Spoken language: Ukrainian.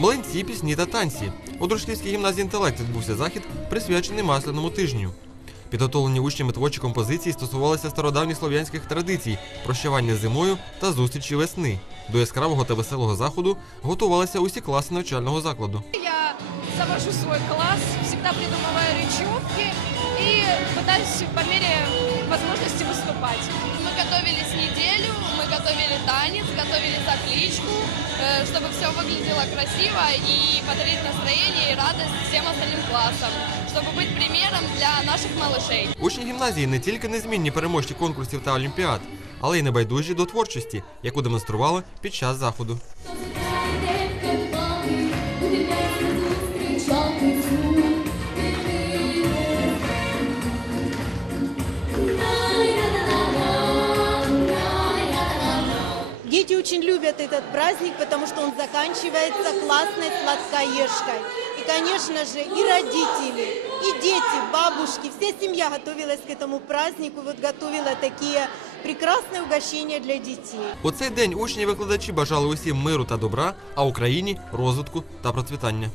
Млинці, пісні та танці. У Дружківській гімназії інтелект відбувся захід, присвячений масляному тижню. Підготовлені учнями творчі композиції стосувалися стародавніх слов'янських традицій, прощавання з зимою та зустрічі весни. До яскравого та веселого заходу готувалися усі класи навчального закладу. Я завожу свой класс, всегда придумываю речевки и пытаюсь по мере возможности выступать. Мы готовились неделю, мы готовили танец, готовили закличку, э, чтобы все выглядело красиво и подарить настроение и радость всем остальным классам, чтобы быть примером для наших малышей. Учні гімназії не тільки незмінні переможці конкурсів та олімпіад, але й небайдужі до творчості, яку демонстрували під час заходу. Дети очень любят этот праздник, потому что он заканчивается классной сладкоежкой. И, конечно же, и родители, и дети, бабушки, вся семья готовилась к этому празднику, вот готовила такие прекрасные угощения для детей. У цей день учні і викладачі бажали усім миру та добра, а Україні розвитку та процвітання.